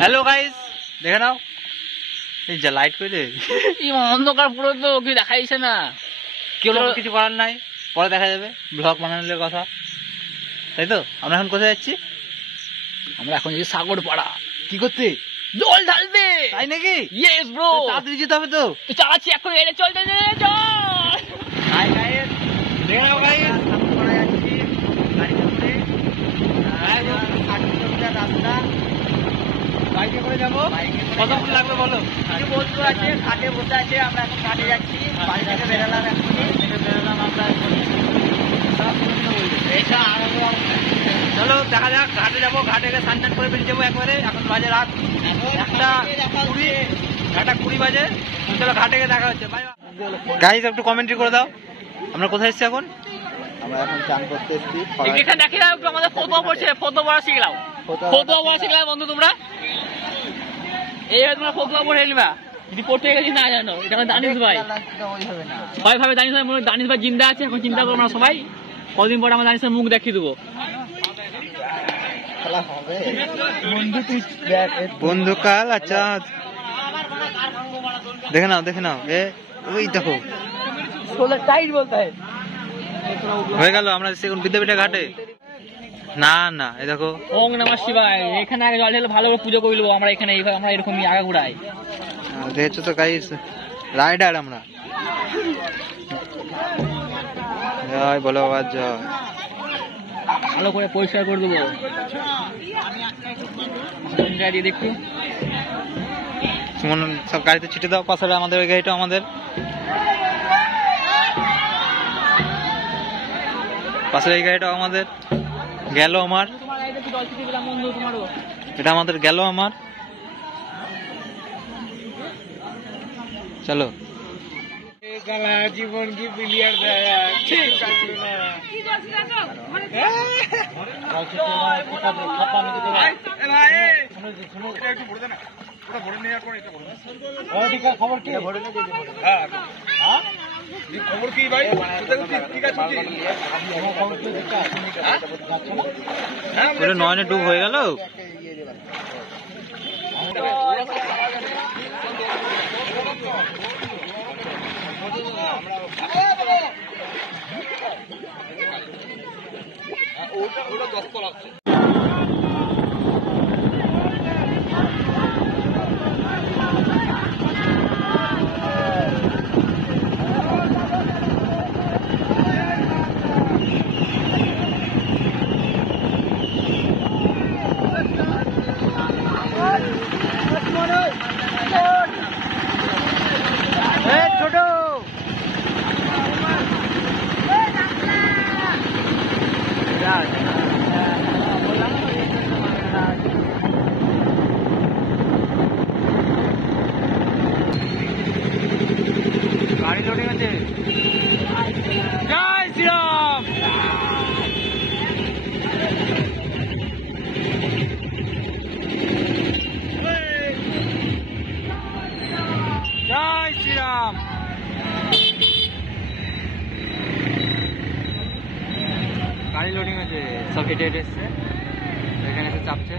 Hello guys, দেখে নাও এই যে লাইট করে এই অন্ধকার পুরো তো কি দেখাইছে না। কি হলো, কিছু করার নাই, পরে দেখা যাবে ব্লগ বানানোর কথা, তাই তো। আমরা এখন কোথায় যাচ্ছি? আমরা এখন যাচ্ছি সাগর পাড়া। কি করতে? জল ঢালতে। তাই নাকি? ইয়েস ব্রো, তাড়াতাড়ি যেতে হবে তো। চাচ্ছি এখন এলে চল চল চল। হাই গাইস, দেখে নাও গাইস, সাগর পাড়া যাচ্ছি গাড়ি করতে। রাস্তা বাইকে করে যাবো। কতক্ষণ লাগবে বলো? কিছু বন্ধু আছে ঘাটে বসে আছে, আমরা এখন ঘাটে যাচ্ছি। বাড়ি থেকে বেরোলাম আমরা। চলো দেখা যাক, ঘাটে যাবো, ঘাটে গিয়ে স্নান করে বেরিয়ে যাবো একবারে। এখন বাজে রাত 1:20, 1:20 বাজে। চলো ঘাটে গিয়ে দেখা হচ্ছে। গাইস একটু কমেন্ট্রি করে দাও, আমরা কোথায় এসেছি এখন? আমরা এখন চান করতে এসেছি। এখানে দেখি না একটু আমাদের ফটো পড়ছে, ফটো পড়া শিখলাম। ফটো পড়া শিখলাম বন্ধু তোমরা। এই তোমরা ফটো পড়ে নিবা, যদি পড়তে গেছি না জানো। এটা আমার দানিশ ভাই, সবাই ভাবে দানিশ ভাই, দানিশ ভাই জিন্দা আছে। এখন চিন্তা করবো না সবাই, কদিন পরে আমার দানিশ ভাই মুখ দেখিয়ে দেবো। বন্ধু কাল আচ্ছা দেখে নাও, দেখে নাও, ওই দেখো টাইট বলতে হয়ে গেল। আমরা এখন বিদ্যাপীঠের ঘাটে। না না, এই দেখো ওং নমঃ শিবায়। এখানে আগে জল ঢেলে ভালো করে পুজো করে নেবো আমরা। এখানে এইভাবে আমরা এরকমই আগা ঘুরাই। দেখছো তো গাইস, রাইডার আমরা। জয় বলো বাবা জয়। ভালো করে পরিষ্কার করে দেবো দেখু। সব গাড়িতে ছিটে দাও। পাশে আমাদের ওই গাড়িটা আমাদের, পাশের এই গাড়িটা আমাদের গেল। আমার এটা আমাদের গেল আমার। চলো জীবন কি প্লেয়ার দেয় ঠিক আছে খবর কি? খবর কি ভাই? ঠিক আছে, নয়নে ডুব হয়ে গেল। ওটা 10 তলা আছে। ছোট গাড়ি লোডিং আছে। জয় শ্রীরাম। জয় শ্রীরাম। গাড়ি লোডিং আছে, সব হেঁটে হেঁটে এসছে, এখানে এসে চাপছে।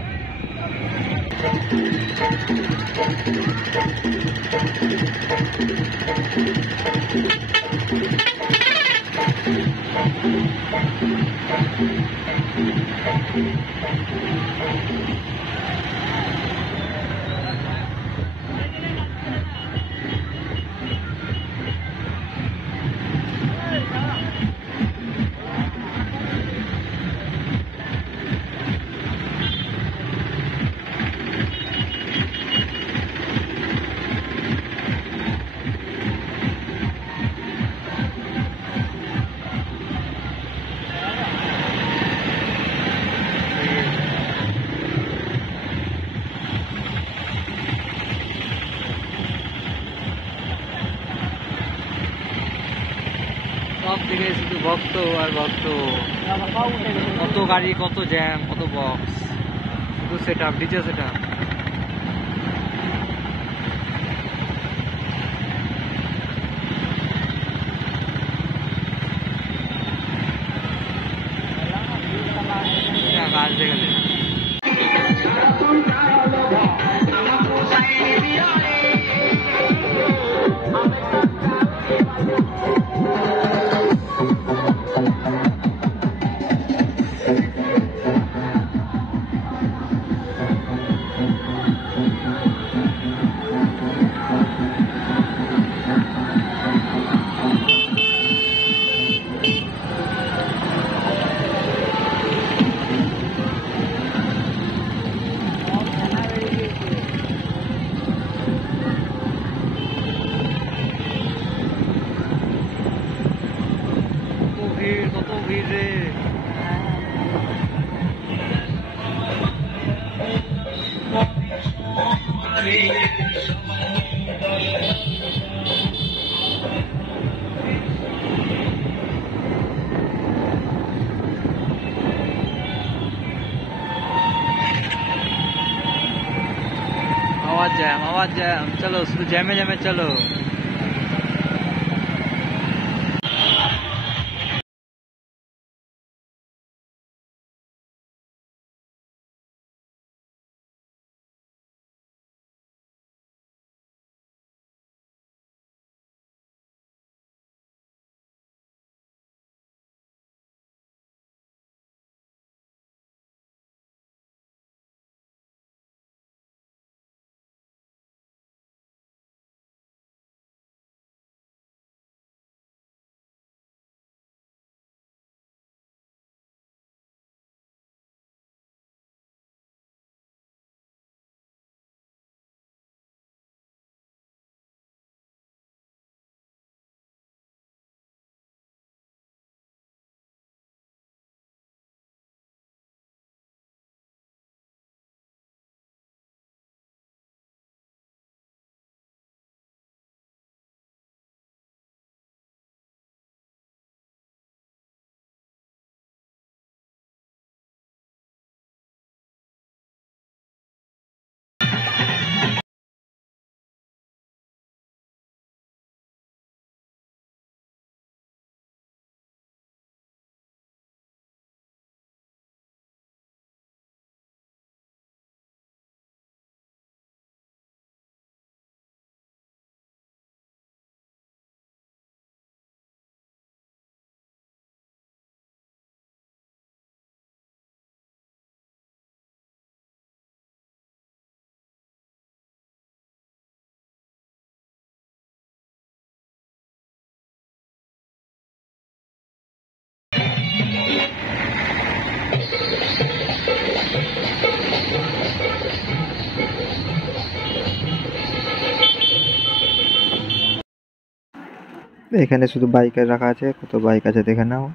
সব দিকে শুধু ভক্ত আর ভক্ত, কত গাড়ি, কত জ্যাম, কত বক্স, শুধু set up, DJ set up. কাজ দেখে आवाज जैम चलो शुरू जैमे जैमे चलो। এখানে শুধু বাইক রাখা আছে, কত বাইক আছে দেখে নাও।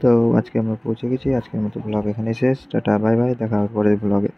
তো আজকে আমরা পৌঁছে গেছি, আজকের মতো ব্লগ এখানে শেষ। টাটা বাই বাই, দেখা হবে পরের ব্লগে।